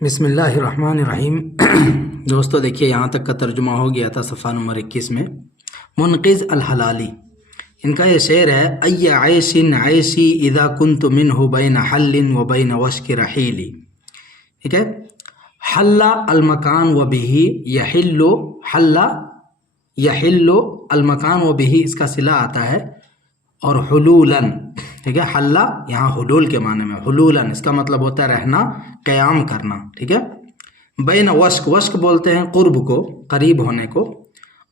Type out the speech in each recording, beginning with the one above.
بسم اللہ الرحمن الرحیم۔ دوستو دیکھیے یہاں تک کا ترجمہ ہو گیا تھا صفحہ نمبر 21 میں۔ منقذ الحلالی ان کا یہ شعر ہے: ای عیش عیشی اذا کنت منہ بین حل و بین وشک رحیلی۔ ٹھیک ہے، حل المکان و بہ یحل، حل یحل المکان و بہ اس کا صلہ آتا ہے، اور حلولاً، ٹھیک ہے، حل یہاں حلول کے معنی میں، حلولاً اس کا مطلب ہوتا ہے رہنا، قیام کرنا، ٹھیک ہے۔ بین وشک، وشک بولتے ہیں قرب کو، قریب ہونے کو،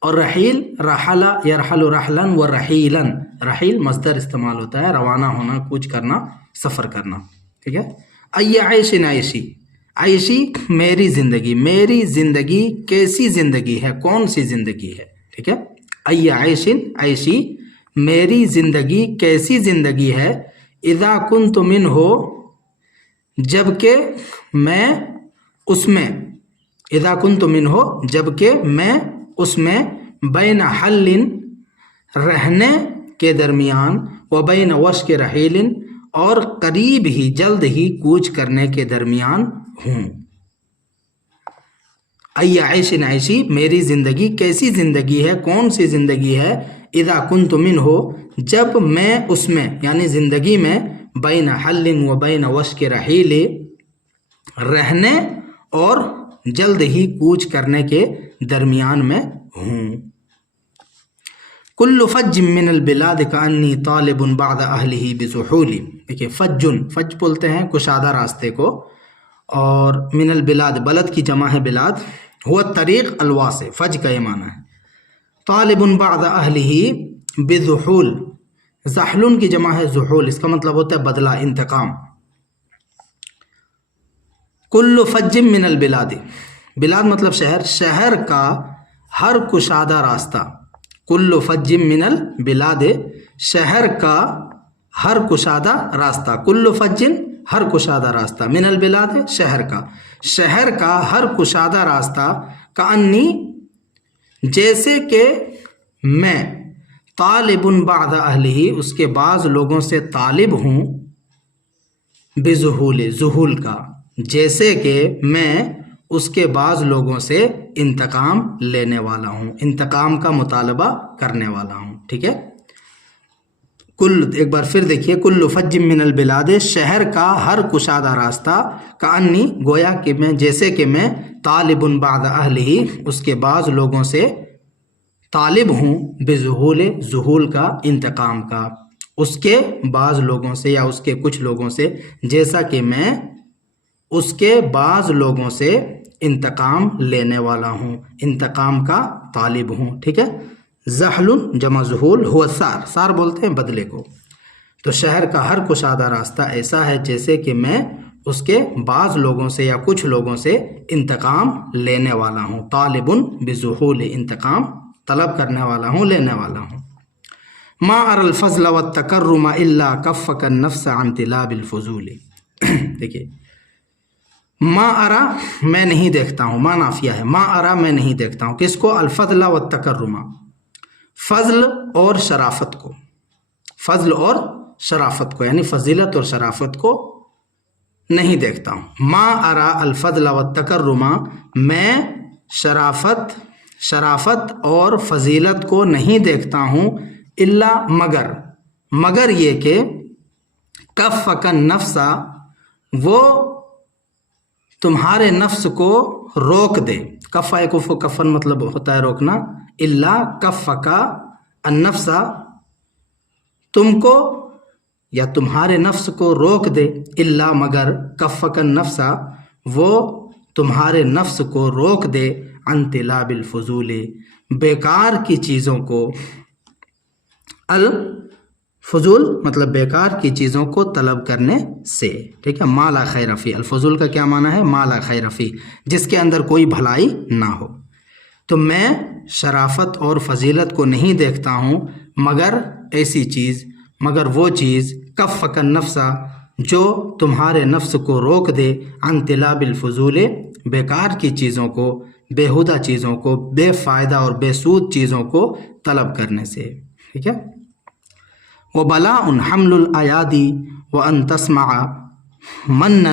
اور رحیل، رحل یرحل رحلاً و رحیلاً، رحیل مصدر استعمال ہوتا ہے روانہ ہونا، کوچ کرنا، سفر کرنا، ٹھیک ہے۔ ای عیش عیشی، عیشی میری زندگی، میری زندگی کیسی زندگی ہے، کون سی زندگی ہے، ٹھیک ہے۔ ای عیش عیشی میری زندگی کیسی زندگی ہے، اذا کنت منہ جبکہ میں اس میں، اذا کنت منہ جبکہ میں اس میں، بین حل رہنے کے درمیان، و بین وشک رحیل اور قریب ہی جلد ہی کوچ کرنے کے درمیان ہوں۔ ای عیش عیشی میری زندگی کیسی زندگی ہے، کون سی زندگی ہے، اذا کنت منہ جب میں اس میں، یعنی زندگی میں، بین حل و بین وشک رحیل رہنے اور جلد ہی کوچ کرنے کے درمیان میں ہوں۔ کل فج من البلاد کانی طالب بعد اہلہ بزحول۔ دیکھیے فج، فج بولتے ہیں کشادہ راستے کو، اور من البلاد بلد کی جمع ہے بلاد، ہوا طریق الواسع، فج کا یہ معنی ہے۔ طالب بعد اہلہ بزحول، زحلن کی جمع ہے زحول، اس کا مطلب ہوتا ہے بدلہ، انتقام۔ کل فج من البلاد، بلاد مطلب شہر، شہر کا ہر کشادہ راستہ، کل فج من البلاد شہر کا ہر کشادہ راستہ، کل فج ہر کشادہ راستہ، من البلاد شہر کا، شہر کا ہر کشادہ راستہ، کانی جیسے کہ میں، طالب بعد اہلہ اس کے بعض لوگوں سے طالب ہوں، بزحول ظہول کا، جیسے کہ میں اس کے بعض لوگوں سے انتقام لینے والا ہوں، انتقام کا مطالبہ کرنے والا ہوں، ٹھیک ہے۔ کل، ایک بار پھر دیکھیے، کل فج من البلاد شہر کا ہر کشادہ راستہ، کانی گویا کہ میں، جیسے کہ میں، طالب بعد اہلہ اس کے بعض لوگوں سے طالب ہوں، بظہول ظہول کا، انتقام کا، اس کے بعض لوگوں سے یا اس کے کچھ لوگوں سے، جیسا کہ میں اس کے بعض لوگوں سے انتقام لینے والا ہوں، انتقام کا طالب ہوں، ٹھیک ہے۔ زحل جمع ظہول، ہوا سار، سار بولتے ہیں بدلے کو۔ تو شہر کا ہر کشادہ راستہ ایسا ہے جیسے کہ میں اس کے بعض لوگوں سے یا کچھ لوگوں سے انتقام لینے والا ہوں، طالب بظہول، انتقام طلب کرنے والا ہوں، لینے والا ہوں۔ ما اری الفضل والتکرم الا کفک النفس عن طلاب الفضول۔ دیکھیے، ما ارا میں نہیں دیکھتا ہوں، ما نافیہ ہے، ما ارا میں نہیں دیکھتا ہوں، کس کو؟ الفضل والتکرم، فضل اور شرافت کو، فضل اور شرافت کو، یعنی فضیلت اور شرافت کو نہیں دیکھتا ہوں۔ ما ارا الفضل والتکرم، میں شرافت اور فضیلت کو نہیں دیکھتا ہوں، الا مگر یہ کہ کفک النفس، وہ تمہارے نفس کو روک دے، کفا کفو کفن مطلب ہوتا ہے روکنا، الا کفک النفس تم کو یا تمہارے نفس کو روک دے، الا مگر کفک النفس وہ تمہارے نفس کو روک دے، عن طلاب الفضول بیکار کی چیزوں کو، الفضول مطلب بیکار کی چیزوں کو طلب کرنے سے، ٹھیک ہے۔ ما لا خیر فی، الفضول کا کیا معنی ہے؟ ما لا خیر فی، جس کے اندر کوئی بھلائی نہ ہو۔ تو میں شرافت اور فضیلت کو نہیں دیکھتا ہوں مگر ایسی چیز، مگر وہ چیز، کفک النفس جو تمہارے نفس کو روک دے، عن طلاب الفضول بیکار کی چیزوں کو، بیہودہ چیزوں کو، بے فائدہ اور بے سود چیزوں کو طلب کرنے سے، ٹھیک ہے۔ وبلاء حمل الایادی وان تسمع منا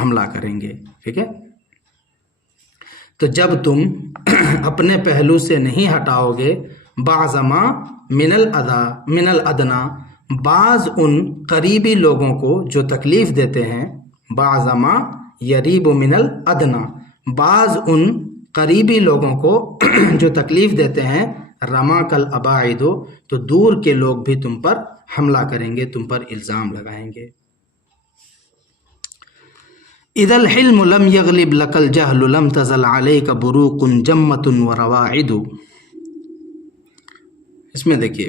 حملہ کریں گے. ٹھیک ہے. تو جب تم اپنے پہلو سے نہیں ہٹاؤ گے بعض ما من الادنا، بعض ان قریبی لوگوں کو جو تکلیف دیتے ہیں، بعض ما یریب من الادنا، بعض ان قریبی لوگوں کو جو تکلیف دیتے ہیں، رما کل اباعد، تو دور کے لوگ بھی تم پر حملہ کریں گے، تم پر الزام لگائیں گے. اذا الحلم لم يغلب لك الجهل لم تزل عليك بروق جمة ورواعد. اس میں دیکھیے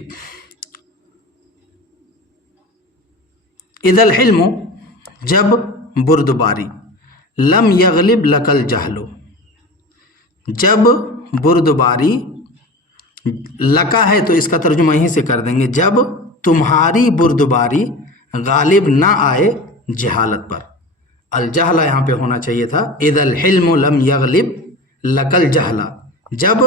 اذا الحلم، جب بردباری، لم یغلب لك الجهل، جب بردباری، لکا ہے تو اس کا ترجمہ یہیں سے کر دیں گے، جب تمہاری بردباری غالب نہ آئے جہالت پر. الجہلہ یہاں پہ ہونا چاہیے تھا اذا الحلم لم یغلب لک الجہلہ، جب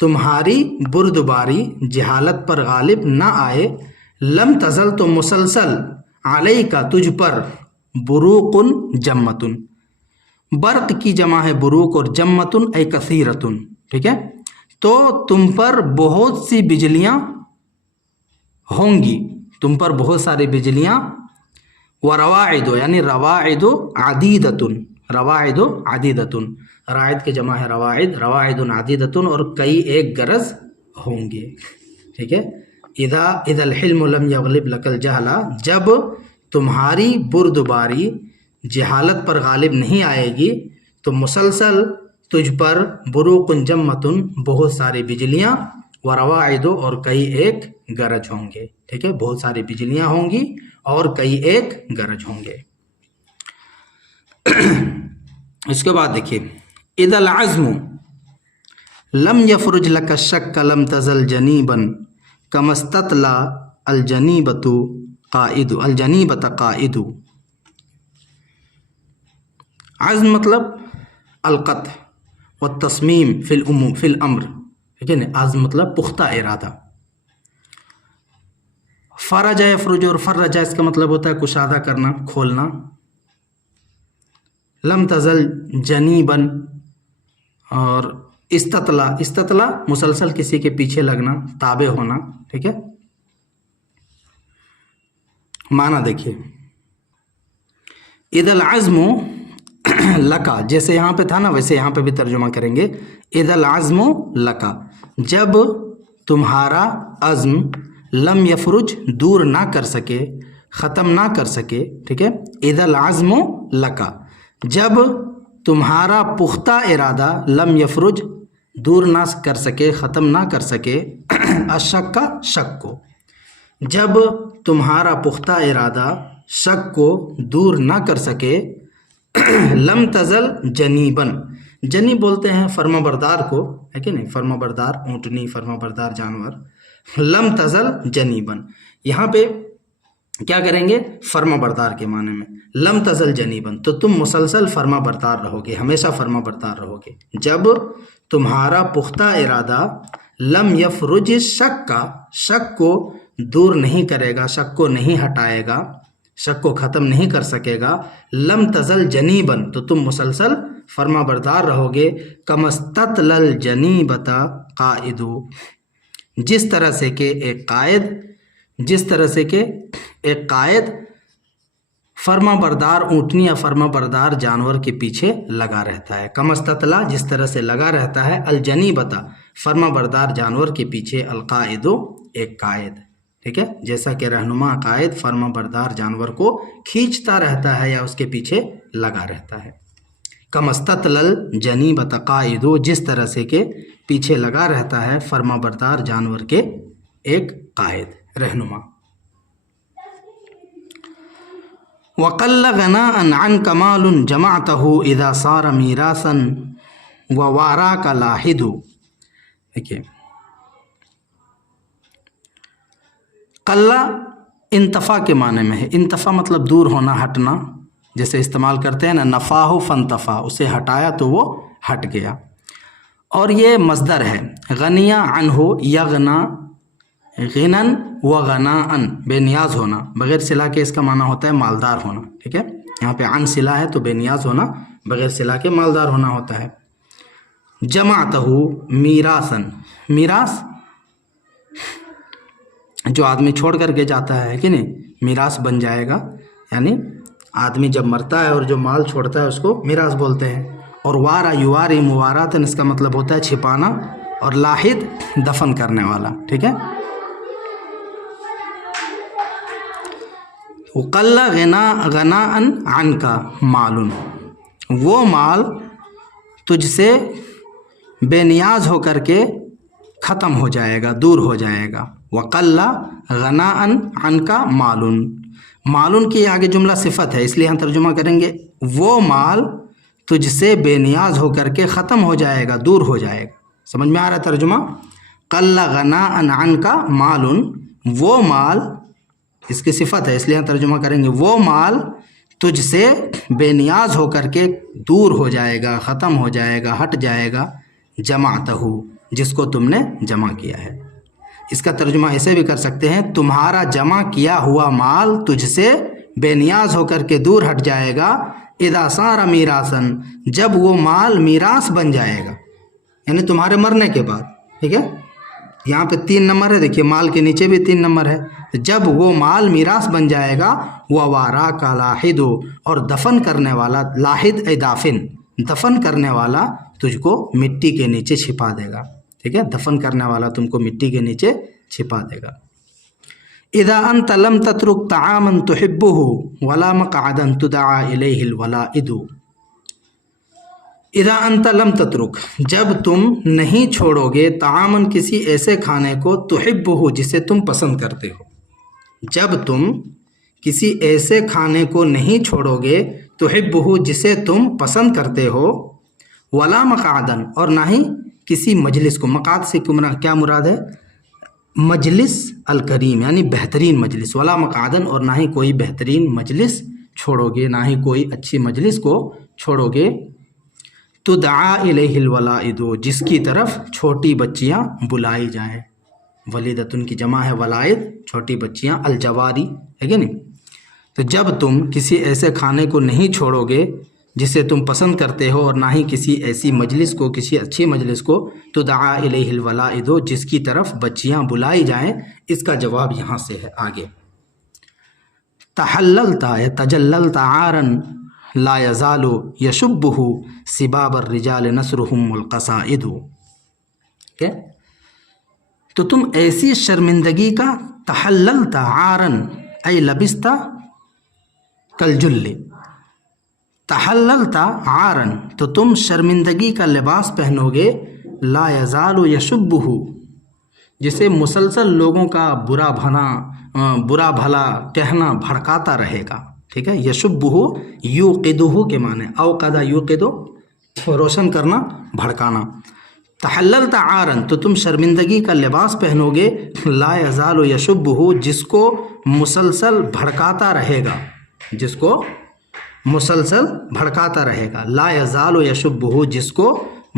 تمہاری بردباری جہالت پر غالب نہ آئے، لم تزل، تو مسلسل، علیک، تجھ پر، بروقن جمتن، برق کی جمع ہے بروق، اور جمتن ای کثیرتن. ٹھیک ہے. تو تم پر بہت سی بجلیاں ہوں گی، تم پر بہت ساری بجلیاں، ورواعد، یعنی رواعد عدیدتن، رواعد عدیدتن، رائد کے جمع ہے رواعد، رواعد عدیدتن، اور کئی ایک غرض ہوں گے. ٹھیک ہے. اذا الحلم لم یغلب لک الجہل، جب تمہاری بردباری جہالت پر غالب نہیں آئے گی تو مسلسل تجھ پر بروق جمتن، بہت ساری بجلیاں، ورواعد، اور کئی ایک گرج ہوں گے. ٹھیک ہے. بہت ساری بجلیاں ہوں گی اور کئی ایک گرج ہوں گے. اس کے بعد دیکھیے اذا العزم لم یفرج لک الشک لم تزل جنیبا کما استطلع الجنیبۃ قائد، الجنیبۃ قائد. عزم مطلب القطع والتصمیم فی الامر. ٹھیک ہے نا. عزم مطلب پختہ ارادہ. فرج یفرج، اور فرج اس کا مطلب ہوتا ہے کشادہ کرنا، کھولنا. لم تزل جنیبن، اور استطلع مسلسل کسی کے پیچھے لگنا، تابع ہونا. ٹھیک ہے. معنی دیکھیے اذا العزم لکا، جیسے یہاں پہ تھا نا ویسے یہاں پہ بھی ترجمہ کریں گے. اذا العزم لکا، جب تمہارا عزم، لم یفرج، دور نہ کر سکے، ختم نہ کر سکے. ٹھیک ہے. اذا العزم لکا، جب تمہارا پختہ ارادہ، لم یفرج، دور نہ کر سکے، ختم نہ کر سکے، الشک کا، شک کو، جب تمہارا پختہ ارادہ شک کو دور نہ کر سکے، لم تزل جنیبن، جنیب بولتے ہیں فرما بردار کو، ہے کہ نہیں، فرما بردار اونٹنی، فرما بردار جانور. لم تزل جنیبن، یہاں پہ کیا کریں گے، فرما بردار کے معنی میں. لم تزل جنیبن، تو تم مسلسل فرما بردار رہو گے، ہمیشہ فرما بردار رہو گے. جب تمہارا پختہ ارادہ لم یفرج، شک کا، شک کو دور نہیں کرے گا، شک کو نہیں ہٹائے گا، شک کو ختم نہیں کر سکے گا. لم تزل جنیبن، تو تم مسلسل فرما بردار رہو گے. کما استطلع الجنیبۃ قائد، جس طرح سے کہ ایک قائد فرما بردار اونٹنی یا فرما بردار جانور کے پیچھے لگا رہتا ہے. کما استطلع، جس طرح سے لگا رہتا ہے، الجنیبۃ، فرما بردار جانور کے پیچھے، القائد، ایک قائد. ٹھیک ہے. جیسا کہ رہنما قائد فرما بردار جانور کو کھینچتا رہتا ہے یا اس کے پیچھے لگا رہتا ہے. کما استطلع الجنیبۃ قائد، جس طرح سے کہ پیچھے لگا رہتا ہے فرما بردار جانور کے ایک قائد، رہنما. وقل غناء عن کمال جمعته اذا صار میراثا وواراک لاحد. دیکھیے قلہ انتفا کے معنی میں ہے. انتفا مطلب دور ہونا، ہٹنا. جیسے استعمال کرتے ہیں نا، نفاہ فانتفا، اسے ہٹایا تو وہ ہٹ گیا. اور یہ مصدر ہے. غنیہ عنہ یغنا، غنن و غناءن بے نیاز ہونا، بغیر صلہ کے اس کا معنی ہوتا ہے مالدار ہونا، ٹھیک ہے، یہاں پہ عن صلہ ہے تو بے نیاز ہونا، بغیر صلہ کے مالدار ہونا ہوتا ہے۔ جمعتہ میراثن، میراث جو آدمی چھوڑ کر کے جاتا ہے کہ نہیں، میراث بن جائے گا، یعنی آدمی جب مرتا ہے اور جو مال چھوڑتا ہے اس کو میراث بولتے ہیں۔ اور وارا یواری مواراتن اس کا مطلب ہوتا ہے چھپانا، اور لاحد دفن کرنے والا، ٹھیک ہے۔ وقل غناء عنک مال، وہ مال تجھ سے بے نیاز ہو کر کے ختم ہو جائے گا، دور ہو جائے گا۔ وقل غناء عنک مال، مالن کی آگے جملہ صفت ہے، اس لیے ہم ترجمہ کریں گے وہ مال تجھ سے بے نیاز ہو کر کے ختم ہو جائے گا، دور ہو جائے گا۔ سمجھ میں آ رہا ہے ترجمہ؟ قل غناء عنک مال، وہ مال اس کی صفت ہے، اس لیے ہم ترجمہ کریں گے وہ مال تجھ سے بے نیاز ہو کر کے دور ہو جائے گا، ختم ہو جائے گا، ہٹ جائے گا۔ جمعتہ، جس کو تم نے جمع کیا ہے۔ اس کا ترجمہ ایسے بھی کر سکتے ہیں تمہارا جمع کیا ہوا مال تجھ سے بے نیاز ہو کر کے دور ہٹ جائے گا۔ اذا صار میراثن، جب وہ مال میراث بن جائے گا، یعنی تمہارے مرنے کے بعد، ٹھیک ہے، یہاں پہ 3 نمبر ہے، دیکھیے مال کے نیچے بھی 3 نمبر ہے۔ جب وہ مال میراث بن جائے گا، وَوَارَاكَ لاحد، اور دفن کرنے والا، لاحد اے دافن، دفن کرنے والا تجھ کو مٹی کے نیچے چھپا دے گا، ٹھیک ہے، دفن کرنے والا تم کو مٹی کے نیچے چھپا دے گا۔ اذا انت لم تترك طعاما تحبه ولا مقعدا تدعى اليه الولائد، اذا انت لم تترک، جب تم نہیں چھوڑو گے، طعامن کسی ایسے کھانے کو، تحبه جسے تم پسند کرتے ہو، جب تم کسی ایسے کھانے کو نہیں چھوڑو گے، تحبه جسے تم پسند کرتے ہو، ولا مقعدن اور نہ ہی کسی مجلس کو، مقعد سے کیا مراد ہے؟ مجلس الکریم، یعنی بہترین مجلس، ولا مقعدن اور نہ ہی کوئی بہترین مجلس چھوڑو گے، نہ ہی کوئی اچھی مجلس کو چھوڑو گے۔ تدعا الیہ الولائد، جس کی طرف چھوٹی بچیاں بلائی جائیں، ولیدتن کی جمع ہے ولائد، چھوٹی بچیاں، الجواری ہے کہ نہیں۔ تو جب تم کسی ایسے کھانے کو نہیں چھوڑو گے جسے تم پسند کرتے ہو، اور نہ ہی کسی ایسی مجلس کو، کسی اچھی مجلس کو، تدعا الیہ الولائد، جس کی طرف بچیاں بلائی جائیں، اس کا جواب یہاں سے ہے آگے۔ تحللت یا تجللت عارا لا یزال یشبہ سباب الرجال نصرهم القصائد، تو تم ایسی شرمندگی کا، تحللت عارا ای لبست کالجل، تحللت عارا تو تم شرمندگی کا لباس پہنو گے، لا یزال یشبہ جسے مسلسل لوگوں کا برا بھلا کہنا بھڑکاتا رہے گا، ٹھیک ہے، یشبہ یوقدہ کے معنی، اوقد یوقد روشن کرنا، بھڑکانا۔ تحللت عارا تو تم شرمندگی کا لباس پہنو گے، لا یزال یشبہ جس کو مسلسل بھڑکاتا رہے گا، جس کو مسلسل بھڑکاتا رہے گا، لا یزال یشبہ جس کو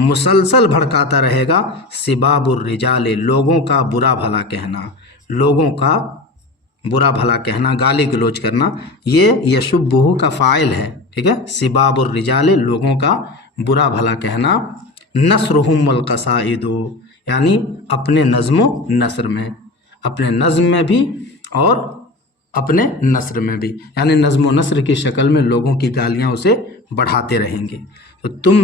مسلسل بھڑکاتا رہے گا، سباب الرجال لوگوں کا برا بھلا کہنا، لوگوں کا برا بھلا کہنا، گالی گلوچ کرنا، یہ یشبہ کا فاعل ہے، ٹھیک ہے، سباب الرجال لوگوں کا برا بھلا کہنا، نثرهم القصائد یعنی اپنے نظم و نثر میں، اپنے نظم میں بھی اور اپنے نثر میں بھی، یعنی نظم و نثر کی شکل میں لوگوں کی گالیاں اسے بڑھاتے رہیں گے۔ تو تم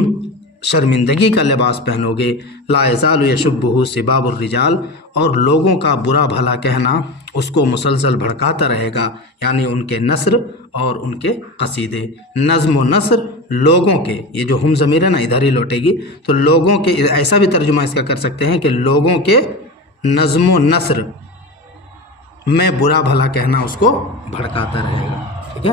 شرمندگی کا لباس پہنو گے، لا یزال یشبہ سباب الرجال، اور لوگوں کا برا بھلا کہنا اس کو مسلسل بھڑکاتا رہے گا، یعنی ان کے نثر اور ان کے قصیدے۔ نظم و نثر لوگوں کے، یہ جو ہم ضمیر ہے نا ادھر ہی لوٹے گی، تو لوگوں کے، ایسا بھی ترجمہ اس کا کر سکتے ہیں کہ لوگوں کے نظم و نثر میں برا بھلا کہنا اس کو بھڑکاتا رہے گا، ٹھیک ہے۔